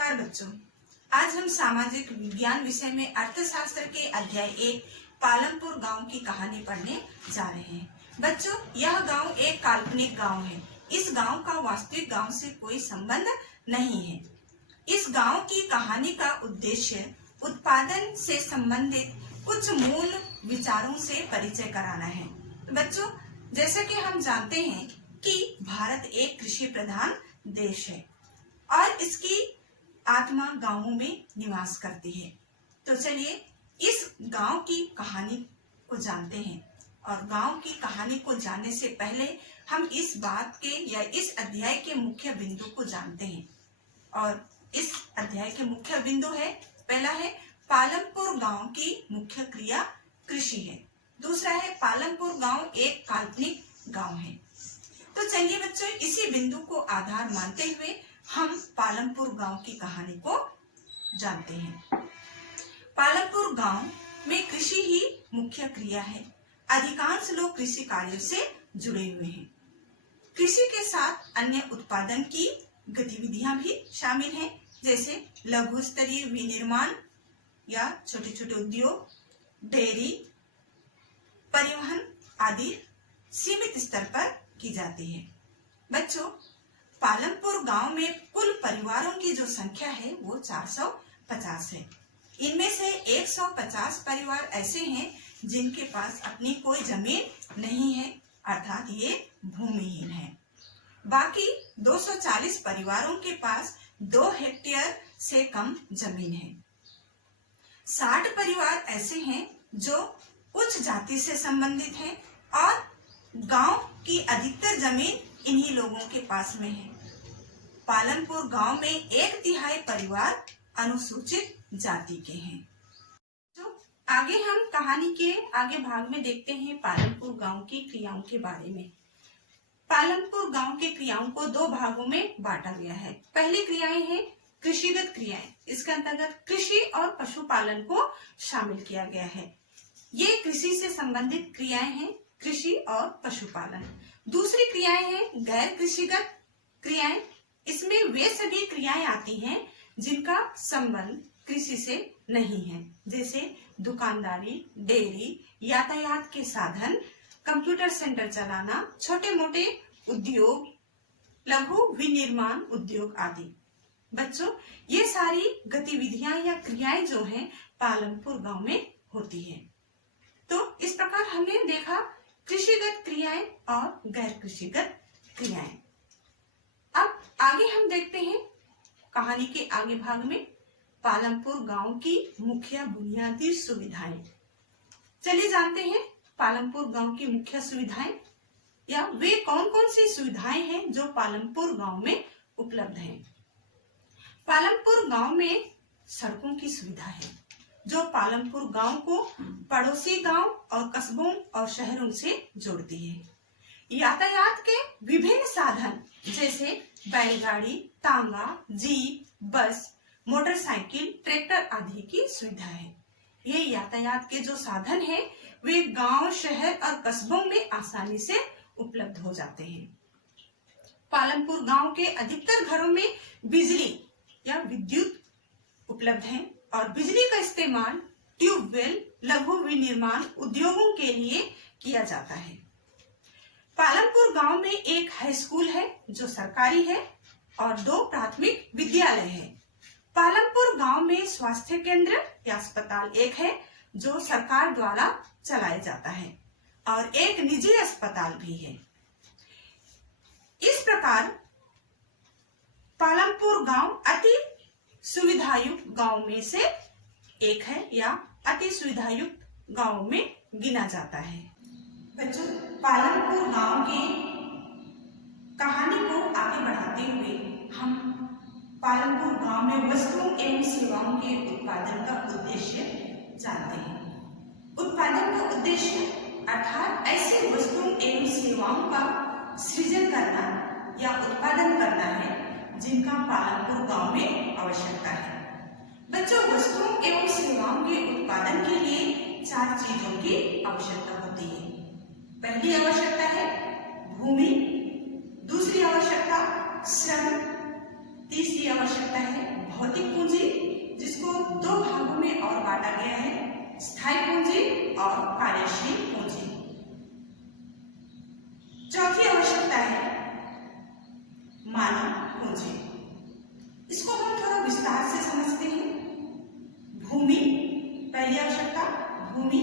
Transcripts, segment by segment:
नमस्कार बच्चों, आज हम सामाजिक विज्ञान विषय में अर्थशास्त्र के अध्याय 1 पालमपुर गांव की कहानी पढ़ने जा रहे हैं। बच्चों, यह गांव एक काल्पनिक गांव है। इस गांव का वास्तविक गांव से कोई संबंध नहीं है। इस गांव की कहानी का उद्देश्य उत्पादन से संबंधित कुछ मूल विचारों से परिचय कराना है। बच्चों, जैसे कि हम जानते हैं कि भारत एक कृषि प्रधान देश है और इसकी आत्मा गांवों में निवास करती है। तो चलिए इस गांव की कहानी को जानते हैं। और गांव की कहानी को जानने से पहले हम इस बात के या इस अध्याय के मुख्य बिंदु को जानते हैं। और इस अध्याय के मुख्य बिंदु है, पहला है पालमपुर गांव की मुख्य क्रिया कृषि है। दूसरा है पालमपुर गांव एक काल्पनिक गांव है। तो चलिए बच्चों, इसी बिंदु को आधार मानते हुए हम पालमपुर गांव की कहानी को जानते हैं। पालमपुर गांव में कृषि ही मुख्य क्रिया है। अधिकांश लोग कृषि कार्यों से जुड़े हुए हैं। कृषि के साथ अन्य उत्पादन की गतिविधियां भी शामिल हैं, जैसे लघु स्तरीय विनिर्माण या छोटे छोटे उद्योग, डेयरी, परिवहन आदि सीमित स्तर पर की जाती है। बच्चों, पालमपुर गांव में कुल परिवारों की जो संख्या है वो 450 है। इनमें से 150 परिवार ऐसे हैं जिनके पास अपनी कोई जमीन नहीं है, अर्थात ये भूमिहीन है। बाकी 240 परिवारों के पास 2 हेक्टेयर से कम जमीन है। 60 परिवार ऐसे हैं जो उच्च जाति से संबंधित हैं और गांव की अधिकतर जमीन इन्हीं लोगों के पास में है। पालमपुर गांव में 1/3 परिवार अनुसूचित जाति के हैं। तो आगे हम कहानी के आगे भाग में देखते हैं पालमपुर गांव की क्रियाओं के बारे में। पालमपुर गांव के क्रियाओं को 2 भागों में बांटा गया है। पहली क्रियाएं हैं कृषिगत क्रियाएं। इसके अंतर्गत कृषि और पशुपालन को शामिल किया गया है। ये कृषि से संबंधित क्रियाएं हैं, कृषि और पशुपालन। दूसरी क्रियाएं हैं गैर कृषिगत क्रियाएं। इसमें वे सभी क्रियाएं आती हैं जिनका संबंध कृषि से नहीं है, जैसे दुकानदारी, डेयरी, यातायात के साधन, कंप्यूटर सेंटर चलाना, छोटे मोटे उद्योग, लघु विनिर्माण उद्योग आदि। बच्चों, ये सारी गतिविधियां या क्रियाएं जो हैं पालमपुर गांव में होती हैं। तो इस प्रकार हमने देखा कृषिगत क्रियाएं और गैर कृषिगत क्रियाएं। अब आगे हम देखते हैं कहानी के आगे भाग में पालमपुर गांव की मुख्य बुनियादी सुविधाएं। चलिए जानते हैं पालमपुर गांव की मुख्य सुविधाएं या वे कौन कौन सी सुविधाएं हैं जो पालमपुर गांव में उपलब्ध हैं। पालमपुर गांव में सड़कों की सुविधा है जो पालमपुर गांव को पड़ोसी गांव और कस्बों और शहरों से जोड़ती है। यातायात के विभिन्न साधन जैसे बैलगाड़ी, तांगा, जीप, बस, मोटरसाइकिल, ट्रैक्टर आदि की सुविधा है। ये यातायात के जो साधन हैं वे गांव, शहर और कस्बों में आसानी से उपलब्ध हो जाते हैं। पालमपुर गांव के अधिकतर घरों में बिजली या विद्युत उपलब्ध है और बिजली का इस्तेमाल ट्यूबवेल, लघु विनिर्माण उद्योगों के लिए किया जाता है। पालमपुर गांव में एक हाई स्कूल है जो सरकारी है और 2 प्राथमिक विद्यालय है। पालमपुर गांव में स्वास्थ्य केंद्र या अस्पताल एक है जो सरकार द्वारा चलाया जाता है और एक निजी अस्पताल भी है। इस प्रकार पालमपुर गांव अति सुविधायुक्त गांव में से एक है या अति सुविधायुक्त गांव में गिना जाता है। बच्चों, पालमपुर गांव की कहानी को आगे बढ़ाते हुए हम पालमपुर गांव में वस्तुओं एवं सेवाओं के उत्पादन का उद्देश्य जानते हैं। उत्पादन का उद्देश्य अर्थात ऐसी वस्तुओं एवं सेवाओं का सृजन करना या उत्पादन करना है जिनका पालमपुर गांव में आवश्यकता है। बच्चों, वस्तुओं एवं सेवाओं के उत्पादन के लिए 4 चीजों की आवश्यकता होती है। पहली आवश्यकता है भूमि, दूसरी आवश्यकता श्रम, तीसरी आवश्यकता है भौतिक और कार्यशील पूंजी। चौथी आवश्यकता है मानव पूंजी। इसको हम थोड़ा विस्तार से समझते हैं। भूमि, पहली आवश्यकता भूमि,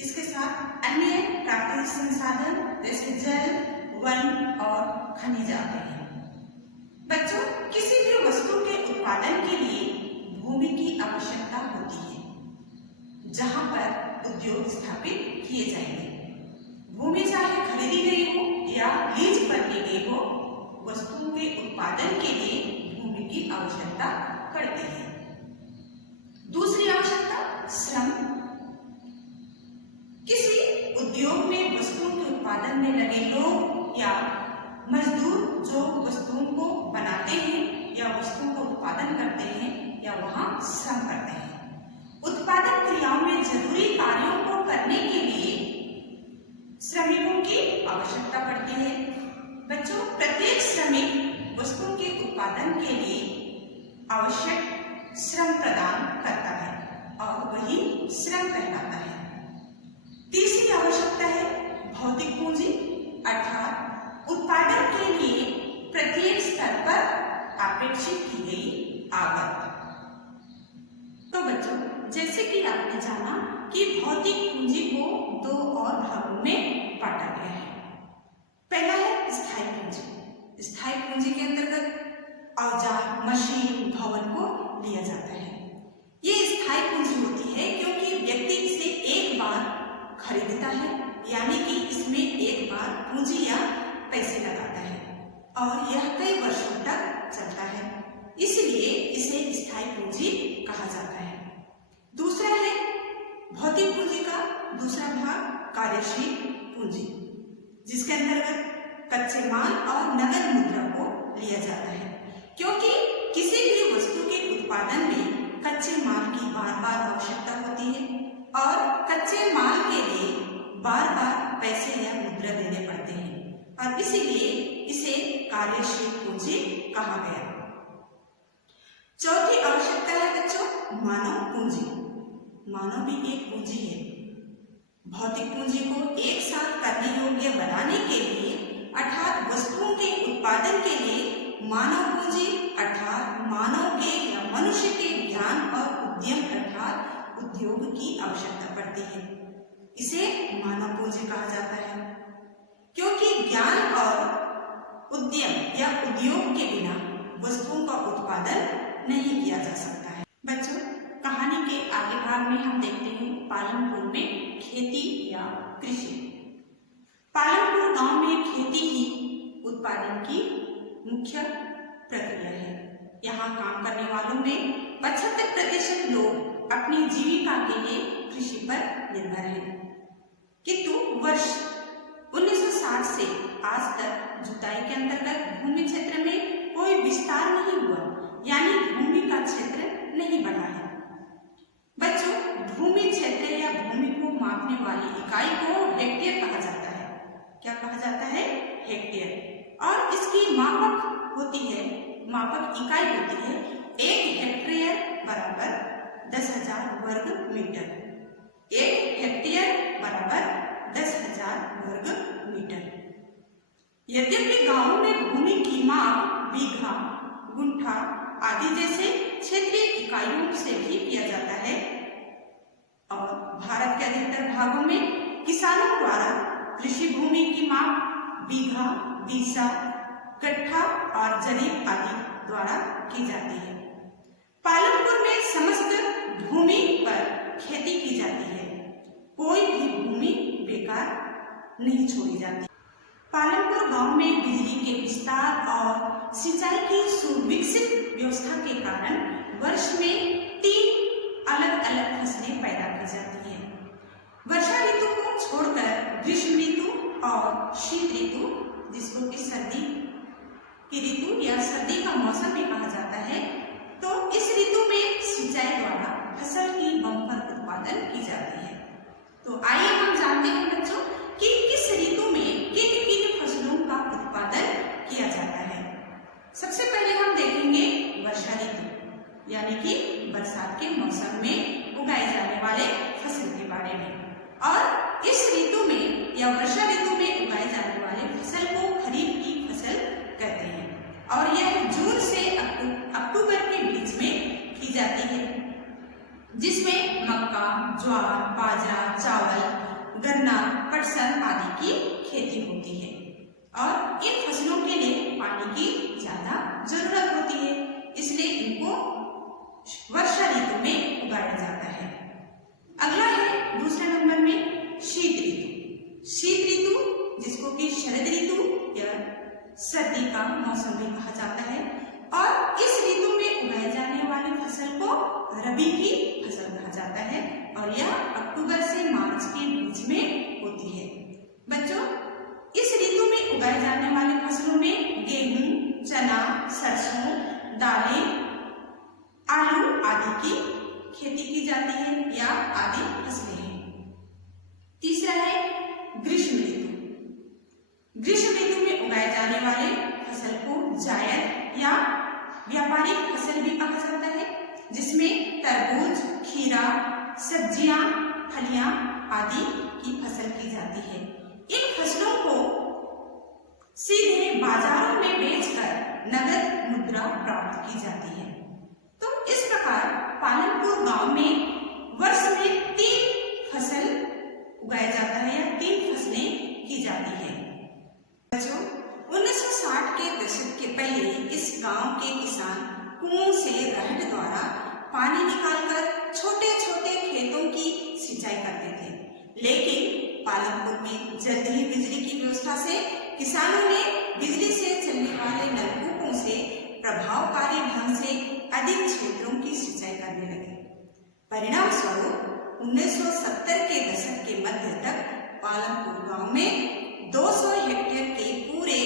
इसके साथ अन्य प्राकृतिक संसाधन जैसे जल, वन और खनिज आते हैं। बच्चों, किसी भी वस्तु के उत्पादन के लिए भूमि की आवश्यकता होती है जहां पर उद्योग स्थापित किए जाएंगे। भूमि चाहे खरीदी गई हो या लीज पर ली गई हो, वस्तुओं के उत्पादन के लिए भूमि की आवश्यकता पड़ती है। दूसरी आवश्यकता श्रम। किसी उद्योग में वस्तुओं के उत्पादन में लगे लोग या मजदूर जो वस्तुओं को बनाते हैं या वस्तुओं को उत्पादन करते हैं या वहां श्रम करते हैं। उत्पादन क्रियाओं में जरूरी कार्यों को करने के लिए श्रमिकों की आवश्यकता पड़ती है। बच्चों, प्रत्येक श्रमिक वस्तुओं के उत्पादन के लिए आवश्यक श्रम प्रदान करता है और वही श्रम कहलाता है। तीसरी आवश्यकता है भौतिक पूंजी, अर्थात उत्पादन के लिए प्रत्येक स्तर पर अपेक्षित की गई आगत। तो बच्चों, जैसे कि आपने जाना कि भौतिक पूंजी को दो और भागों में बांटा गया है। पहला है स्थायी पूंजी। स्थायी पूंजी के अंतर्गत औजार, मशीन, भवन को लिया जाता है। ये स्थायी पूंजी होती है क्योंकि व्यक्ति इसे एक बार खरीदता है, यानी कि इसमें एक बार पूंजी या पैसे लगाता है और यह कई वर्षों तक चलता है, इसलिए इसे स्थायी पूंजी कहा जाता है। दूसरा है भौतिक पूंजी का दूसरा भाग कार्यशील पूंजी, जिसके अंतर्गत कच्चे माल और नकद मुद्रा को लिया जाता है। क्योंकि किसी भी वस्तु के उत्पादन में कच्चे माल की बार बार आवश्यकता होती है और कच्चे माल के लिए बार बार पैसे या मुद्रा देने पड़ते हैं और इसीलिए इसे कार्यशील पूंजी कहा गया। चौथी आवश्यकता है बच्चों मानव पूंजी। मानव भी एक पूंजी है। भौतिक पूंजी को एक साथ करने योग्य बनाने के लिए अर्थात वस्तुओं के उत्पादन के लिए मानव पूंजी अर्थात मानव के या मनुष्य के ज्ञान और उद्यम अर्थात उद्योग की आवश्यकता पड़ती है। इसे मानव पूंजी कहा जाता है क्योंकि ज्ञान और उद्यम या उद्योग के बिना वस्तुओं का उत्पादन नहीं किया जा सकता है। बच्चों, कहानी के आगे भाग में हम देखते हैं पालमपुर में खेती या कृषि। पालमपुर गांव में खेती ही उत्पादन की मुख्य प्रक्रिया है। यहाँ काम करने वालों में 75% लोग अपनी जीविका के लिए कृषि पर निर्भर हैं। किंतु वर्ष 1960 से आज तक जुताई के अंतर्गत भूमि क्षेत्र में कोई विस्तार नहीं हुआ, यानी भूमि का क्षेत्र नहीं बढ़ा है। बच्चों, भूमि क्षेत्र या भूमि को मापने वाली इकाई को हेक्टेयर कहा जाता है। क्या कहा जाता है? हेक्टेयर। और इसकी मापक होती है, मापक इकाई होती है 1 हेक्टेयर बराबर 10,000 वर्ग मीटर। 1 हेक्टेयर बराबर 10,000 वर्ग मीटर। यद्यपि गांवों में भूमि की माप बीघा, गुंठा आदि जैसे क्षेत्रीय इकाइयों से भी किया जाता है और भारत के अधिकतर भागों में किसानों द्वारा कृषि भूमि की माप बीघा, बीसा, कट्ठा और जरीब आदि द्वारा की जाती है। पालमपुर में समस्त भूमि पर खेती की जाती है। कोई भी भूमि बेकार नहीं छोड़ी जाती। पालमपुर गांव में बिजली के विस्तार और सिंचाई की सुविकसित व्यवस्था के कारण वर्ष में 3 अलग अलग फसलें पैदा की जाती हैं। वर्षा ऋतु को छोड़कर ग्रीष्म ऋतु और शीत ऋतु, जिसको कि सर्दी की ऋतु या सर्दी का मौसम भी कहा जाता है, तो इस ऋतु में सिंचाई द्वारा फसल की बम्पर उत्पादन की जाती है। तो आइए हम जानते हैं बच्चों कि किस ऋतु में किन किन फसलों का उत्पादन किया जाता है। सबसे पहले हम देखेंगे वर्षा ऋतु, यानी कि बरसात के मौसम में उगाए जाने वाले फसल के बारे में। और इस ऋतु में या वर्षा ऋतु में उगाए जाने वाले फसल को खरीफ की फसल कहते हैं और यह जून से अक्टूबर के बीच में की जाती है, जिसमें मक्का, ज्वार, बाजरा, चावल, गन्ना, पटसन आदि की खेती होती है और इन फसलों के लिए पानी की ज्यादा जरूरत होती है, इसलिए इनको वर्षा ऋतु में उगाया जाता है। अगला है दूसरे नंबर में शीत ऋतु। शीत ऋतु जिसको कि शरद ऋतु या सर्दी का मौसम भी कहा जाता है और इस ऋतु में उगाए जाने वाली फसल को रबी की फसल कहा जाता है और यह अक्टूबर से मार्च के बीच में होती है। बच्चों, इस ऋतु में उगाए जाने वाली फसलों में गेहूं, चना, सरसों, दालें, आलू आदि की खेती की जाती है या आदि फसलें हैं। तीसरा है ग्रीष्म ऋतु। ग्रीष्म ऋतु में उगाए जाने वाले फसल को जायद या व्यापारिक फसल भी कहा जाता है, जिसमें तरबूज, खीरा, सब्जियां, फलियां आदि की फसल की जाती है। इन फसलों को सीधे बाजारों में बेचकर नगद मुद्रा प्राप्त की जाती है। तो इस प्रकार पालनपुर गांव में वर्ष में 3 फसल उगाया जाता है या 3 फसलें की जाती है। बच्चों, 1960 के दशक के पहले इस गांव के किसान कुओं से रहट द्वारा पानी निकालकर छोटे छोटे खेतों की सिंचाई करते थे, लेकिन पालनपुर में जल्द ही बिजली की व्यवस्था से किसानों ने बिजली से चलने वाले नलकूपों से प्रभावकारी ढंग से अधिक क्षेत्रों की सिंचाई करने लगे। परिणाम स्वरूप 1970 के दशक के मध्य तक पालनपुर गांव में 200 हेक्टेयर के पूरे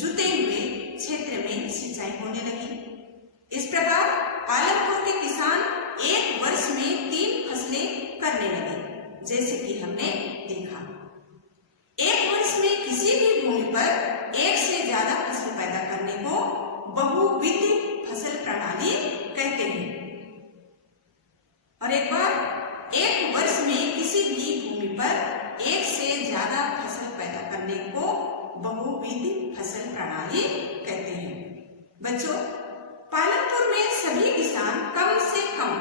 जुते हुए क्षेत्र में सिंचाई होने लगी। इस प्रकार पालनपुर के किसान एक वर्ष में 3 फसलें करने लगे, जैसे कि हमने देखा। एक वर्ष में किसी भी भूमि पर एक से ज्यादा फसल पैदा करने को बहुविध फसल प्रणाली कहते हैं। और एक बार एक वर्ष में किसी भी भूमि पर एक से ज्यादा फसल पैदा करने को बहुविध फसल प्रणाली कहते हैं। बच्चों, पालनपुर में सभी किसान कम से कम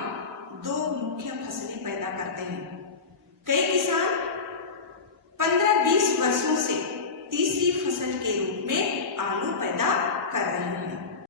2 मुख्य फसलें पैदा करते हैं। कई किसान 15-20 वर्षों से तीसरी फसल के रूप में आलू पैदा कर रहे हैं।